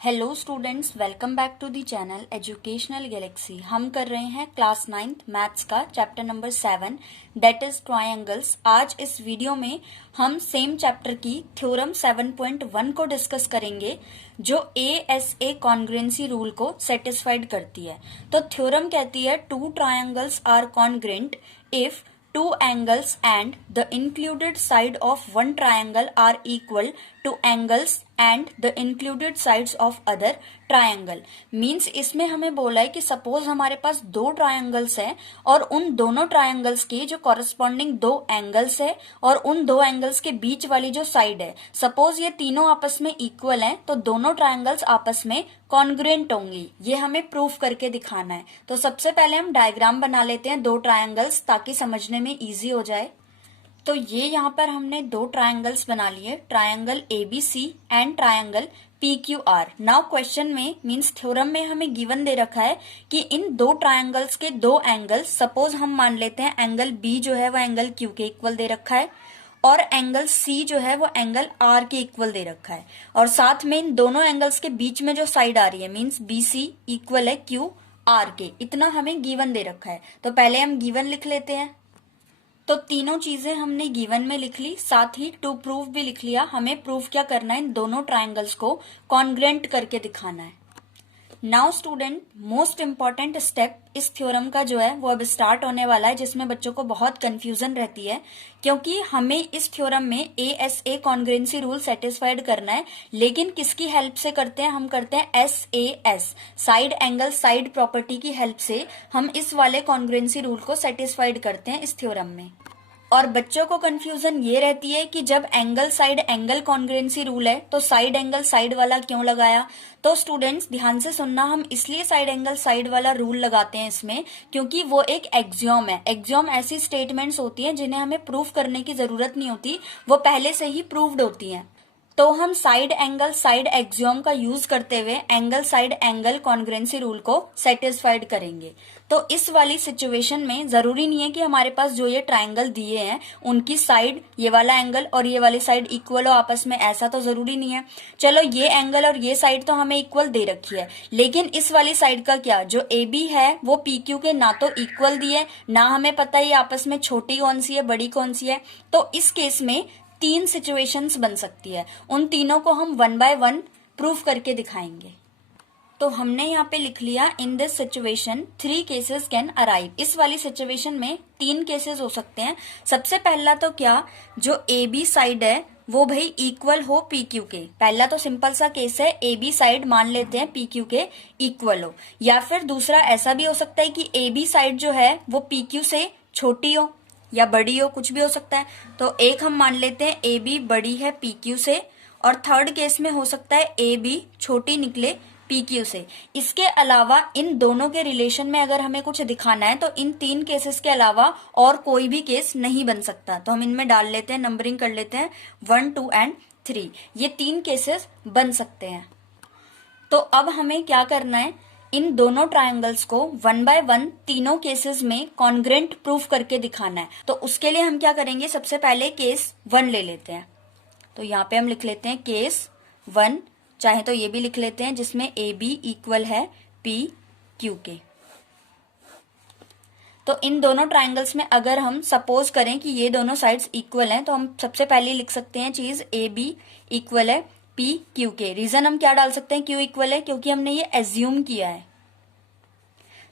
Hello students, welcome back to the channel Educational Galaxy. हम कर रहे हैं क्लास 9th मैथ्स का chapter number 7 that is triangles. आज इस वीडियो में हम सेम चैप्टर की थ्योरम 7.1 को डिस्कस करेंगे जो ASA कॉन्ग्रुएंसी रूल को सेटिस्फाइड करती है। तो थ्योरम कहती है two triangles are congruent if two angles and the included side of one triangle are equal to angles and the included sides of other triangle। Means इसमें हमें बोला है कि सपोज हमारे पास दो ट्रायंगल्स हैं और उन दोनों ट्रायंगल्स के जो कॉरेस्पॉन्डिंग दो एंगल्स है और उन दो एंगल्स के बीच वाली जो साइड है, सपोज ये तीनों आपस में इक्वल हैं तो दोनों ट्रायंगल्स आपस में कॉन्ग्रुएंट होंगी। ये हमें प्रूफ करके दिखाना है। तो सबसे पहले हम डायग्राम बना लेते हैं दो ट्रायंगल्स ताकि समझने में इजी हो जाए। तो ये यहाँ पर हमने दो ट्रायंगल्स बना लिए, triangle ABC and triangle PQR। Now question में मींस थ्योरम में हमें गिवन दे रखा है कि इन दो ट्रायंगल्स के दो एंगल्स, सपोज हम मान लेते हैं एंगल B जो है वो एंगल Q के इक्वल दे रखा है और एंगल C जो है वो एंगल R के इक्वल दे रखा है, और साथ में इन दोनों एंगल्स के बीच में जो साइड आ रही है मींस BC इक्वल है QR के। इतना हमें गिवन दे रखा है। तो पहले हम गिवन लिख लेते हैं। तो तीनों चीजें हमने गिवन में लिख ली, साथ ही टू प्रूफ भी लिख लिया। हमें प्रूफ क्या करना है, इन दोनों ट्रायंगल्स को कॉन्ग्रुएंट करके दिखाना है। Now student, most important step इस थ्योरम का जो है वो अब स्टार्ट होने वाला है, जिसमें बच्चों को बहुत कंफ्यूजन रहती है क्योंकि हमें इस थ्योरम में ASA कॉन्ग्रुएंसी रूल सेटिस्फाइड करना है। लेकिन किसकी हेल्प से करते हैं, हम करते हैं SAS side angle side property की हेल्प से हम इस वाले कॉन्ग्रुएंसी रूल को सेटिस्फाइड करते हैं इस थ्योरम में। और बच्चों को कंफ्यूजन ये रहती है कि जब angle side angle congruency rule है तो साइड एंगल साइड वाला क्यों लगाया। तो स्टूडेंट्स ध्यान से सुनना, हम इसलिए साइड एंगल साइड वाला रूल लगाते हैं इसमें क्योंकि वो एक एक्सियोम है। एक्सियोम ऐसी स्टेटमेंट्स होती हैं जिन्हें हमें प्रूफ करने की जरूरत नहीं होती, वो पहले से ही प्रूव्ड होती हैं। तो हम साइड एंगल साइड एक्सियोम का यूज करते हुए angle side angle congruency rule को सेटिस्फाइड करेंगे। तो इस वाली सिचुएशन में जरूरी नहीं है कि हमारे पास जो ये ट्रायंगल दिए हैं उनकी साइड, ये वाला एंगल और ये वाली साइड इक्वल हो आपस में, ऐसा तो जरूरी नहीं है। चलो ये एंगल और ये साइड तो हमें इक्वल दे रखी है, लेकिन इस वाली साइड का क्या, जो AB है वो PQ के ना तो इक्वल दिए, ना हमें पता है आपस में छोटी कौन सी है बड़ी कौन सी है। तो इस केस में तीन सिचुएशंस बन सकती है, उन तीनों को हम वन बाय वन प्रूफ करके दिखाएंगे। तो हमने यहाँ पे लिख लिया in this situation 3 cases can arrive. इस वाली सिचुएशन में 3 केसेस हो सकते हैं। सबसे पहला तो क्या, जो AB साइड है वो भाई इक्वल हो PQ के। पहला तो सिंपल सा केस है, AB साइड मान लेते हैं PQ के इक्वल हो। या फिर दूसरा ऐसा भी हो सकता है कि AB साइड जो है वो PQ से छोटी हो या बड़ी हो, कुछ भी हो सकता है। तो एक हम मान लेते हैं AB बड़ी है PQ से, और थर्ड केस में हो सकता है AB छोटी निकले PQ से। इसके अलावा इन दोनों के रिलेशन में अगर हमें कुछ दिखाना है तो इन 3 केसेस के अलावा और कोई भी केस नहीं बन सकता। तो हम इनमें डाल लेते हैं, नंबरिंग कर लेते हैं 1, 2 एंड 3। ये 3 केसेस बन सकते हैं। तो अब हमें क्या करना है, इन दोनों ट्रायंगल्स को वन बाय वन तीनों केसेस में कॉन्ग्रुएंट प्रूफ करके दिखाना है। तो उसके लिए हम क्या करेंगे, सबसे पहले केस 1 ले लेते हैं। तो यहाँ पे हम लिख लेते हैं केस 1, चाहे तो ये भी लिख लेते हैं जिसमें AB इक्वल है PQ के। तो इन दोनों ट्रायंगल्स में अगर हम सपोज करें कि ये दोनों साइड्स इक्वल हैं तो हम सबसे पहले लिख सकते हैं चीज AB इक्वल है PQ के। रीजन हम क्या डाल सकते हैं, Q इक्वल है क्योंकि हमने ये एज्यूम किया है।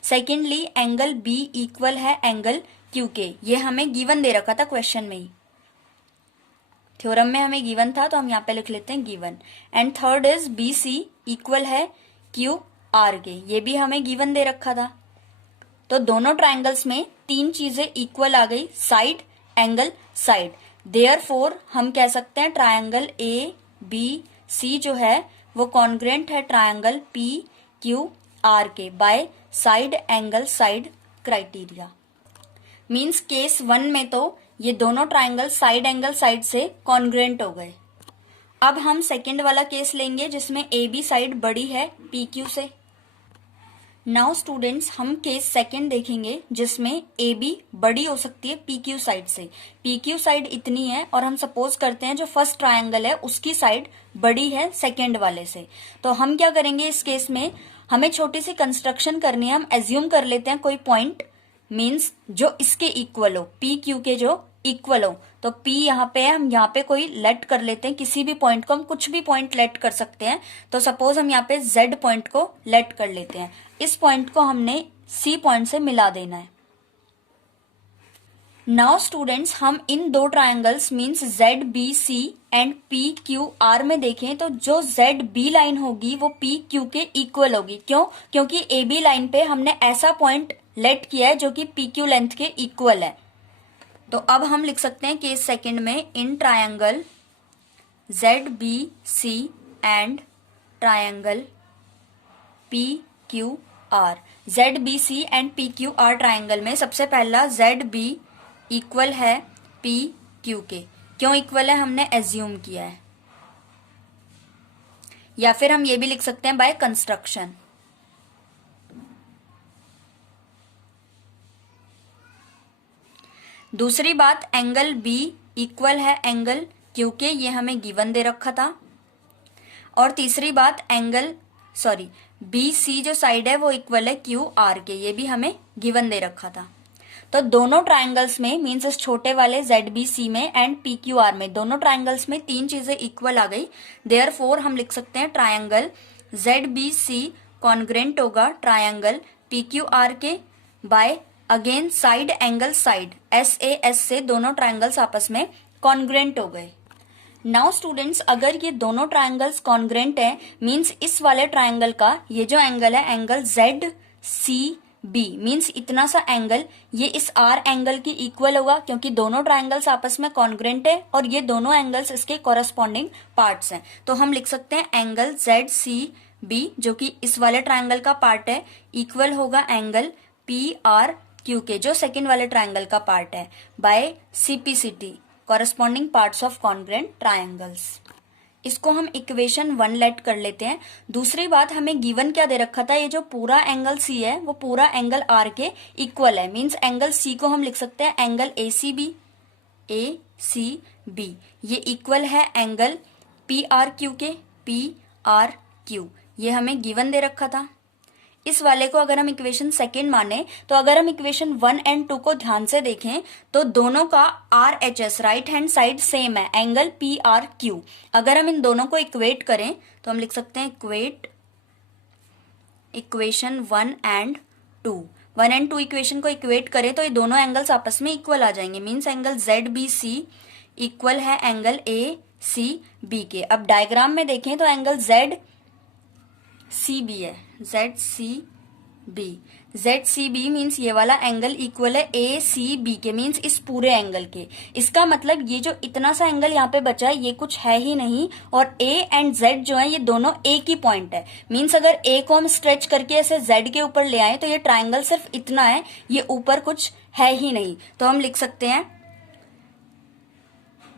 सेकेंडली एंगल B इक्वल है एंगल Q के, ये हमें गिवन दे रखा था क्वेश्चन में ही, थ्योरम में हमें गिवन था तो हम यहाँ पे लिख लेते हैं given. And third is BC equal है QR के, ये भी हमें गिवन दे रखा था। तो दोनों ट्रायंगल्स में 3 चीजें इक्वल आ गई, साइड एंगल साइड। देयरफॉर हम कह सकते हैं ट्रायंगल ABC जो है वो कॉन्ग्रुएंट है ट्रायंगल PQR के bye side angle side criteria. Means case 1 में तो ये दोनों ट्रायंगल साइड एंगल साइड से कॉन्ग्रुएंट हो गए। अब हम सेकंड वाला केस लेंगे जिसमें AB साइड बड़ी है PQ से। नाउ स्टूडेंट्स हम केस सेकंड देखेंगे जिसमें ए बी बड़ी हो सकती है पी क्यू साइड से। पी क्यू साइड इतनी है और हम सपोज करते हैं जो फर्स्ट ट्रायंगल है उसकी साइड बड़ी है सेकंड वाले से। तो हम क्या करेंगे इस केस में, हमें छोटी सी कंस्ट्रक्शन करनी है। हम एज्यूम कर लेते हैं कोई पॉइंट मीन्स जो इसके इक्वल हो, पी क्यू के जो इक्वल हो। तो P यहाँ पे है, हम यहाँ पे कोई लेट कर लेते हैं, किसी भी पॉइंट को हम कुछ भी पॉइंट लेट कर सकते हैं। तो सपोज हम यहाँ पे Z पॉइंट को लेट कर लेते हैं। इस पॉइंट को हमने C पॉइंट से मिला देना है। नाउ स्टूडेंट्स हम इन दो triangles means ZBC and PQR में देखें तो जो ZB लाइन होगी वो PQ के इक्वल होगी। क्यों? क्योंकि AB लाइन पे हमने ऐसा पॉइंट लेट किया है जो कि PQ लेंथ के इक्वल है। तो अब हम लिख सकते हैं केस सेकंड में, in triangle ZBC and triangle PQR। ZBC and PQR triangle में सबसे पहला ZB इक्वल है PQ के। क्यों इक्वल है? हमने एज्यूम किया है, या फिर हम ये भी लिख सकते हैं बाय कंस्ट्रक्शन। दूसरी बात, एंगल B इक्वल है एंगल Q के, ये हमें गिवन दे रखा था। और तीसरी बात, एंगल BC जो साइड है वो इक्वल है QR के, ये भी हमें गिवन दे रखा था। तो दोनों ट्रायंगल्स में मींस इस छोटे वाले ZBC में एंड PQR में, दोनों ट्रायंगल्स में तीन चीजें इक्वल आ गई। देयरफॉर हम लिख सकते हैं ट्रायंगल ZBC कॉन्ग्रेंट होगा ट्रायंगल PQR के by again side angle side SAS से दोनों ट्रायंगल्स आपस में कॉन्ग्रेंट हो गए। नाउ स्टूडेंट्स अगर ये दोनों ट्रायंगल्स कॉन्ग्रेंट है मींस इस वाले ट्रायंगल का ये जो एंगल है एंगल ZCB मींस इतना सा एंगल ये इस R एंगल की इक्वल होगा, क्योंकि दोनों ट्रायंगल्स आपस में कॉन्ग्रेंट है और ये दोनों एंगल्स इसके कॉरेस्पॉन्डिंग पार्ट्स हैं। तो हम लिख सकते हैं एंगल ZCB जो कि इस वाले ट्रायंगल का पार्ट है इक्वल होगा एंगल PRQ के जो सेकेंड वाले ट्रायंगल का पार्ट है by CPCT corresponding parts of congruent triangles. इसको हम इक्वेशन 1 लेट कर लेते हैं। दूसरी बात, हमें गिवन क्या दे रखा था, ये जो पूरा एंगल C है वो पूरा एंगल R के इक्वल है। मींस एंगल C को हम लिख सकते हैं एंगल ACB ये इक्वल है एंगल PRQ के PRQ, ये हमें गिवन दे रखा था। इस वाले को अगर हम इक्वेशन सेकेंड माने तो अगर हम इक्वेशन 1 एंड 2 को ध्यान से देखें तो दोनों का RHS right hand side same है एंगल PRQ। अगर हम इन दोनों को इक्वेट करें तो हम लिख सकते हैं इक्वेट इक्वेशन 1 एंड 2 इक्वेशन को इक्वेट करें तो ये दोनों एंगल्स आपस में इक्वल आ जाएंगे। मींस एंगल ZBC इक्वल है एंगल ACB के। अब डायग्राम में देखें तो एंगल ZCB है ZCB मीन्स ये वाला एंगल इक्वल है ACB के, मीन्स इस पूरे एंगल के। इसका मतलब ये जो इतना सा एंगल यहाँ पे बचा है ये कुछ है ही नहीं, और A एंड Z जो है ये दोनों एक ही पॉइंट है। मीन्स अगर A को हम स्ट्रेच करके ऐसे Z के ऊपर ले आए तो ये ट्राइंगल सिर्फ इतना है, ये ऊपर कुछ है ही नहीं। तो हम लिख सकते हैं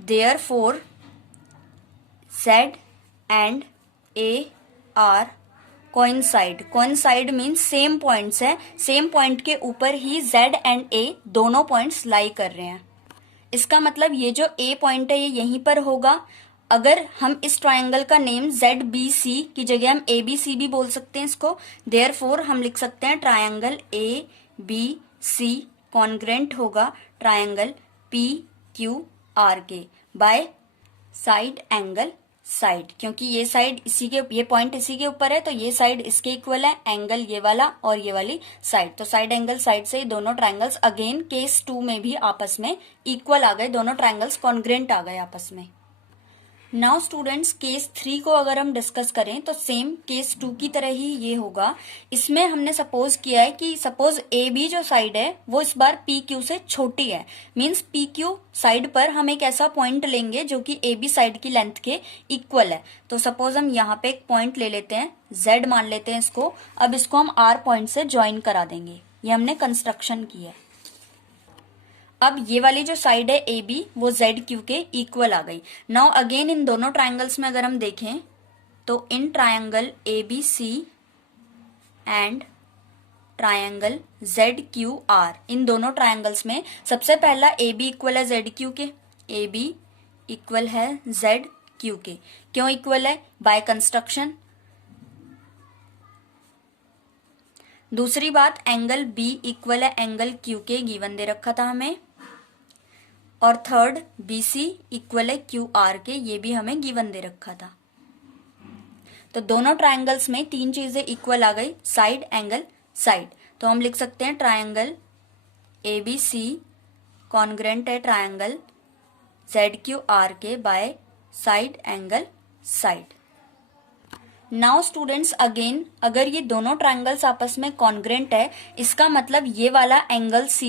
therefore Z and A are coincide means same points है, सेम पॉइंट के ऊपर ही Z एंड A दोनों पॉइंट्स लाई कर रहे हैं। इसका मतलब ये जो A पॉइंट है ये यहीं पर होगा। अगर हम इस ट्रायंगल का नेम ZBC की जगह हम ABCB बोल सकते हैं इसको। देयरफॉर हम लिख सकते हैं ट्रायंगल ABC कॉन्ग्रेंट होगा ट्रायंगल PQR के बाय साइड एंगल साइड, क्योंकि ये साइड ये पॉइंट इसी के ऊपर है तो ये साइड इसके इक्वल है एंगल ये वाला और ये वाली साइड। तो साइड एंगल साइड से दोनों ट्रायंगल्स अगेन केस 2 में भी आपस में इक्वल आ गए, दोनों ट्रायंगल्स कॉन्ग्रेंट आ गए आपस में। नाउ स्टूडेंट्स केस 3 को अगर हम डिस्कस करें तो सेम केस 2 की तरह ही ये होगा। इसमें हमने सपोज किया है कि सपोज AB जो साइड है वो इस बार PQ से छोटी है। मींस PQ साइड पर हम एक ऐसा पॉइंट लेंगे जो कि AB साइड की लेंथ के इक्वल है। तो सपोज हम यहाँ पे एक पॉइंट ले लेते हैं, Z मान लेते हैं इसको। अब इसको हम R पॉइंट से ज्वाइन करा देंगे, ये हमने कंस्ट्रक्शन की है। अब ये वाली जो साइड है AB वो ZQ के इक्वल आ गई। नाउ अगेन इन दोनों ट्रायंगल्स में अगर हम देखें तो in triangle ABC and triangle ZQR, इन दोनों ट्रायंगल्स में सबसे पहला AB इक्वल है ZQ के, AB इक्वल है ZQ के। क्यों इक्वल है? By construction. दूसरी बात, एंगल B इक्वल है एंगल Q के, गिवन दे रखा था हमें। और थर्ड, BC इक्वल है QR के, ये भी हमें गिवन दे रखा था। तो दोनों ट्रायंगल्स में तीन चीजें इक्वल आ गई, साइड, एंगल, साइड। तो हम लिख सकते हैं ट्रायंगल ABC कॉन्ग्रेंट है ट्रायंगल ZQR के bye side, angle, side. Now students again, अगर ये दोनों ट्रायंगल्स आपस में कॉन्ग्रेंट है, इसका मतलब ये वाला एंगल C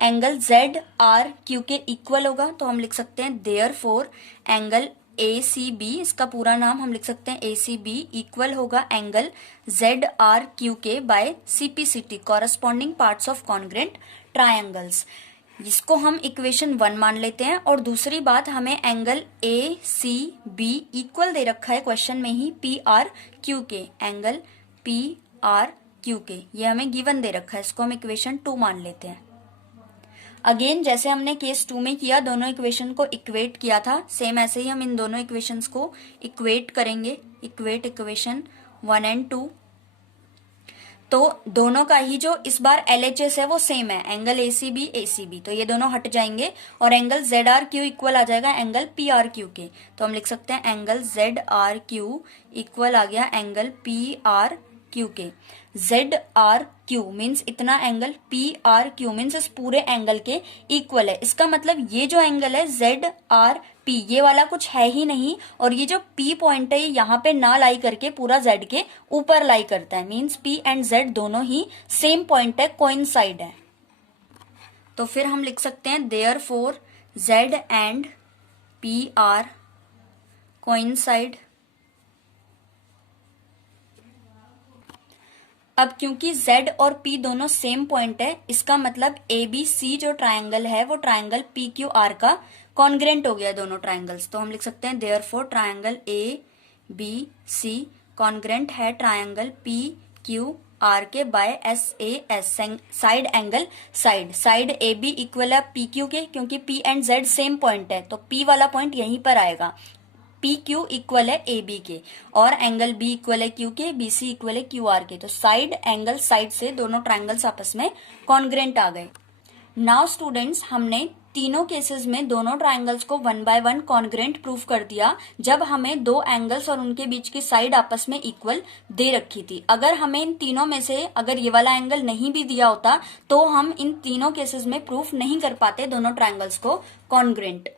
एंगल ZRQ के इक्वल होगा। तो हम लिख सकते हैं देयरफॉर एंगल ACB, इसका पूरा नाम हम लिख सकते हैं ACB इक्वल होगा एंगल ZRQ के by CPCT, corresponding parts of congruent triangles. इसको हम इक्वेशन 1 मान लेते हैं। और दूसरी बात, हमें एंगल ACB इक्वल दे रखा है क्वेश्चन में ही PRQ के, एंगल PRQ के, ये हमें गिवन दे रखा है, इसको हम इक्वेशन 2 मान लेते हैं। अगेन जैसे हमने केस 2 में किया, दोनों इक्वेशन को इक्वेट किया था, सेम ऐसे ही हम इन दोनों इक्वेशंस को इक्वेट करेंगे, इक्वेट इक्वेशन 1 एंड 2। तो दोनों का ही जो इस बार LHS है वो सेम है, एंगल ACB, तो ये दोनों हट जाएंगे और एंगल ZRQ इक्वल आ जाएगा एंगल PRQ के। तो हम लिख सकते हैं एंगल ZRQ इक्वल आ गया एंगल PRQ के। ZRQ मीन्स इतना एंगल, PRQ मीन्स इस पूरे एंगल के इक्वल है। इसका मतलब ये जो एंगल है ZRP, ये वाला कुछ है ही नहीं, और ये जो P पॉइंट है ये यहाँ पे ना लाई करके पूरा Z के ऊपर लाई करता है, मीन्स P एंड Z दोनों ही सेम पॉइंट है, कोइंसाइड है। तो फिर हम लिख सकते हैं therefore Z and P are coincide. अब क्योंकि Z और P दोनों सेम पॉइंट है, इसका मतलब ABC जो ट्रायंगल है वो ट्रायंगल PQR का कॉन्ग्रेंट हो गया दोनों ट्रायंगल्स। तो हम लिख सकते हैं देयरफॉर ट्रायंगल ABC कॉन्ग्रेंट है ट्रायंगल PQR के by SAS, side, angle, side. Side AB equal है PQ के, क्योंकि P and Z same point है, तो P वाला पॉइंट यहीं पर आएगा। PQ इक्वल है AB के, और एंगल B इक्वल है Q के, BC इक्वल है QR के। तो साइड, एंगल, साइड से दोनों ट्रायंगल्स आपस में कॉन्ग्रेंट आ गए। नाउ स्टूडेंट्स, हमने तीनों केसेस में दोनों ट्रायंगल्स को 1 बाय 1 कॉन्ग्रेंट प्रूफ कर दिया, जब हमें दो एंगल्स और उनके बीच की साइड आपस में इक्वल दे रखी थी। अगर हमें इन तीनों में से अगर ये वाला एंगल नहीं भी दिया होता तो हम इन तीनों केसेस में प्रूफ नहीं कर पाते दोनों ट्रायंगल्स को कॉन्ग्रेंट।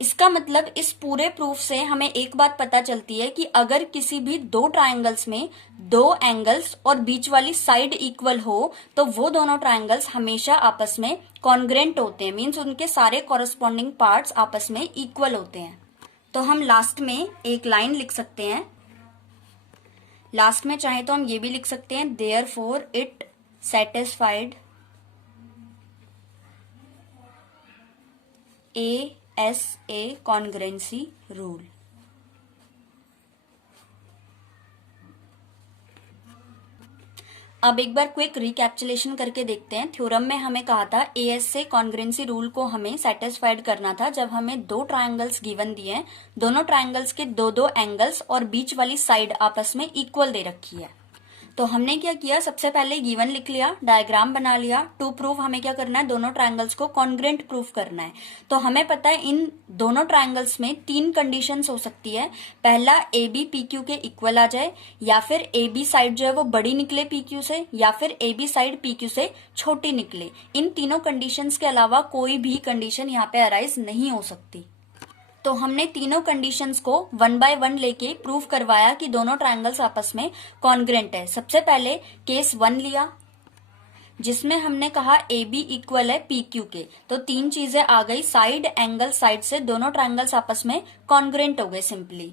इसका मतलब इस पूरे प्रूफ से हमें एक बात पता चलती है कि अगर किसी भी दो ट्रायंगल्स में दो एंगल्स और बीच वाली साइड इक्वल हो तो वो दोनों ट्रायंगल्स हमेशा आपस में कॉन्ग्रेंट होते हैं, मीन्स उनके सारे कॉरस्पॉन्डिंग पार्ट्स आपस में इक्वल होते हैं। तो हम लास्ट में एक लाइन लिख सकते हैं, लास्ट में चाहे तो हम ये भी लिख सकते हैं therefore it satisfied ASA कॉन्ग्रेंसी rule. अब एक बार क्विक रिकैप्चुलेशन करके देखते हैं। थ्योरम में हमें कहा था ASA कॉन्ग्रेंसी रूल को हमें सेटिस्फाइड करना था जब हमें दो ट्रायंगल्स गिवन दिए हैं, दोनों ट्रायंगल्स के दो दो एंगल्स और बीच वाली साइड आपस में इक्वल दे रखी है। तो हमने क्या किया, सबसे पहले गिवन लिख लिया, डायग्राम बना लिया। टू प्रूव हमें क्या करना है, दोनों ट्रायंगल्स को कॉन्ग्रेंट प्रूफ करना है। तो हमें पता है इन दोनों ट्रायंगल्स में तीन कंडीशंस हो सकती है। पहला, AB PQ के इक्वल आ जाए, या फिर AB साइड जो है वो बड़ी निकले PQ से, या फिर AB साइड PQ से छोटी निकले। इन तीनों कंडीशंस के अलावा कोई भी कंडीशन यहाँ पे अराइज नहीं हो सकती। तो हमने तीनों कंडीशंस को 1 बाय 1 लेके प्रूव करवाया कि दोनों ट्रायंगल्स आपस में कॉन्ग्रेंट है। सबसे पहले केस 1 लिया जिसमें हमने कहा AB इक्वल है PQ के, तो तीन चीजें आ गई, साइड, एंगल, साइड से दोनों ट्रायंगल्स आपस में कॉन्ग्रेंट हो गए सिंपली।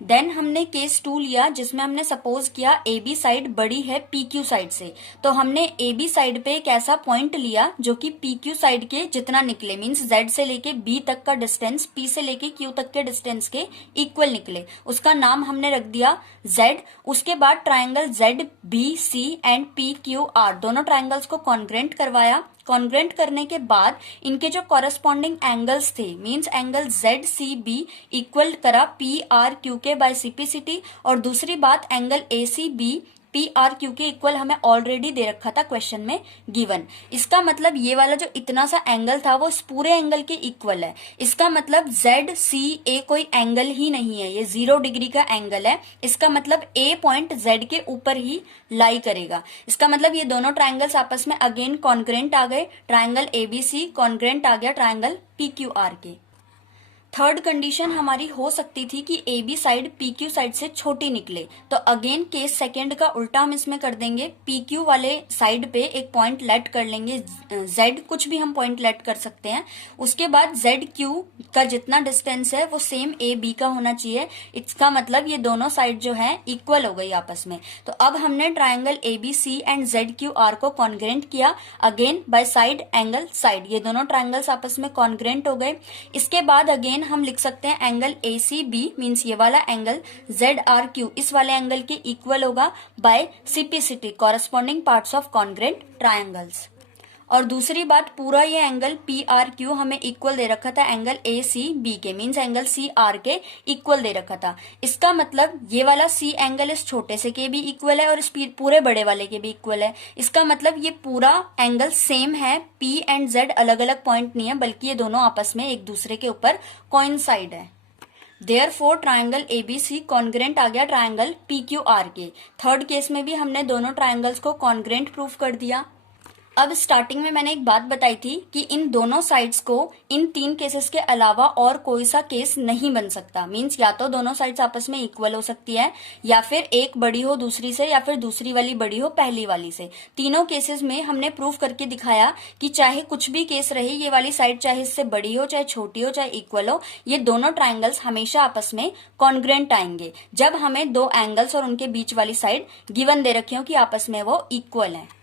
देन हमने केस 2 लिया जिसमें हमने सपोज किया ए बी साइड बड़ी है पी क्यू साइड से। तो हमने ए बी साइड पे एक ऐसा पॉइंट लिया जो कि पी क्यू साइड के जितना निकले, मीन्स जेड से लेके बी तक का डिस्टेंस पी से लेके क्यू तक के डिस्टेंस के इक्वल निकले, उसका नाम हमने रख दिया जेड। उसके बाद triangle Z B C and P Q R दोनों ट्राइंगल्स को कॉन्ग्रेंट करवाया। कॉन्ग्रेंट करने के बाद इनके जो कॉरेस्पॉन्डिंग एंगल्स थे, means angle Z C B equal करा पी आर क्यू के बाय सीपीसीटी, और दूसरी बात angle A C B P R Q के इक्वल हमें ऑलरेडी दे रखा था क्वेश्चन में गिवन। इसका मतलब ये वाला जो इतना सा एंगल था वो इस पूरे एंगल के इक्वल है। इसका मतलब जेड सी ए कोई एंगल ही नहीं है, ये 0 डिग्री का एंगल है। इसका मतलब ए पॉइंट जेड के ऊपर ही लाई करेगा। इसका मतलब ये दोनों ट्राइंगल्स आपस में अगेन कॉन्ग्रेंट आ गए। ट्राइंगल एबीसी कॉन्ग्रेंट आ गया ट्राइंगल पी क्यू आर के। थर्ड कंडीशन हमारी हो सकती थी कि A B side P Q side से छोटी निकले। तो अगेन केस सेकेंड का उल्टा हम इसमें कर देंगे। पी क्यू वाले साइड पे एक पॉइंट लेट कर लेंगे जेड, कुछ भी हम पॉइंट लेट कर सकते हैं। उसके बाद जेड क्यू का जितना डिस्टेंस है वो सेम ए बी का होना चाहिए। इसका मतलब ये दोनों साइड जो है इक्वल हो गई आपस में। तो अब हमने triangle A B C and Z Q R को कॉन्ग्रेंट किया again by side angle side, ये दोनों ट्राइंगल्स आपस में कॉन्ग्रेंट हो गए। इसके बाद अगेन हम लिख सकते हैं angle A C B means ये वाला एंगल जेड आर क्यू इस वाले एंगल के इक्वल होगा by CPCT corresponding parts of congruent triangles. और दूसरी बात, पूरा ये एंगल पी आर क्यू हमें इक्वल दे रखा था एंगल ए सी बी के, मीन्स एंगल सी आर के इक्वल दे रखा था। इसका मतलब ये वाला सी एंगल इस छोटे से के भी इक्वल है और इस पूरे बड़े वाले के भी इक्वल है। इसका मतलब ये पूरा एंगल सेम है, पी एंड जेड अलग अलग पॉइंट नहीं है, बल्कि ये दोनों आपस में एक दूसरे के ऊपर कोइंसाइड है। देयरफॉर ट्राइंगल एबीसी कॉन्ग्रेंट आ गया ट्राइंगल पी क्यू आर के। थर्ड केस में भी हमने दोनों ट्राइंगल्स को कॉन्ग्रेंट प्रूफ कर दिया। अब स्टार्टिंग में मैंने एक बात बताई थी कि इन दोनों साइड्स को इन 3 केसेस के अलावा और कोई सा केस नहीं बन सकता। मींस या तो दोनों साइड्स आपस में इक्वल हो सकती है, या फिर एक बड़ी हो दूसरी से, या फिर दूसरी वाली बड़ी हो पहली वाली से। तीनों केसेस में हमने प्रूफ करके दिखाया कि चाहे कुछ भी केस रहे, ये वाली साइड चाहे इससे बड़ी हो, चाहे छोटी हो, चाहे इक्वल हो, ये दोनों ट्राइंगल्स हमेशा आपस में कॉन्ग्रेंट आएंगे जब हमें 2 एंगल्स और उनके बीच वाली साइड गिवन दे रखी हो कि आपस में वो इक्वल है।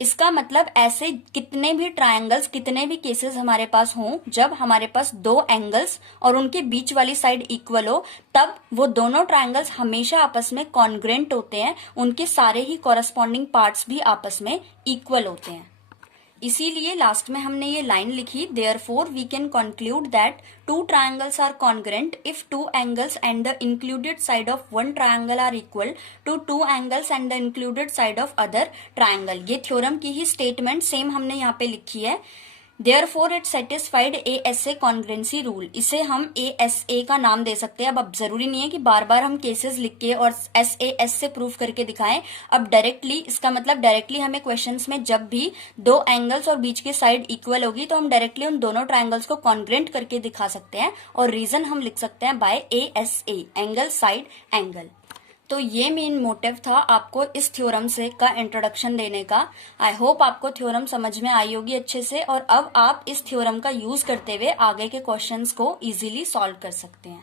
इसका मतलब ऐसे कितने भी ट्रायंगल्स, कितने भी केसेस हमारे पास हों, जब हमारे पास 2 एंगल्स और उनके बीच वाली साइड इक्वल हो, तब वो दोनों ट्रायंगल्स हमेशा आपस में कॉन्ग्रेंट होते हैं। उनके सारे ही कॉरेस्पॉन्डिंग पार्ट्स भी आपस में इक्वल होते हैं। इसीलिए लास्ट में हमने ये लाइन लिखी, therefore we can conclude that 2 triangles are congruent if 2 angles and the included side of one triangle are equal to 2 angles and the included side of other triangle। ये theorem की ही statement same हमने यहाँ पे लिखी है। Therefore it satisfied ASA congruency rule। इसे हम ASA का नाम दे सकते हैं। अब जरूरी नहीं है कि बार बार हम केसेस लिख के और SAS से प्रूफ करके दिखाएं। अब डायरेक्टली, इसका मतलब डायरेक्टली हमें क्वेश्चंस में जब भी 2 एंगल्स और बीच की साइड इक्वल होगी तो हम डायरेक्टली उन दोनों ट्रायंगल्स को कॉन्ग्रेंट करके दिखा सकते हैं, और रीजन हम लिख सकते हैं by ASA, angle side angle. तो ये मेन मोटिव था आपको इस थ्योरम से का इंट्रोडक्शन देने का। आई होप आपको थ्योरम समझ में आई होगी अच्छे से, और अब आप इस थ्योरम का यूज करते हुए आगे के क्वेश्चंस को इजीली सॉल्व कर सकते हैं।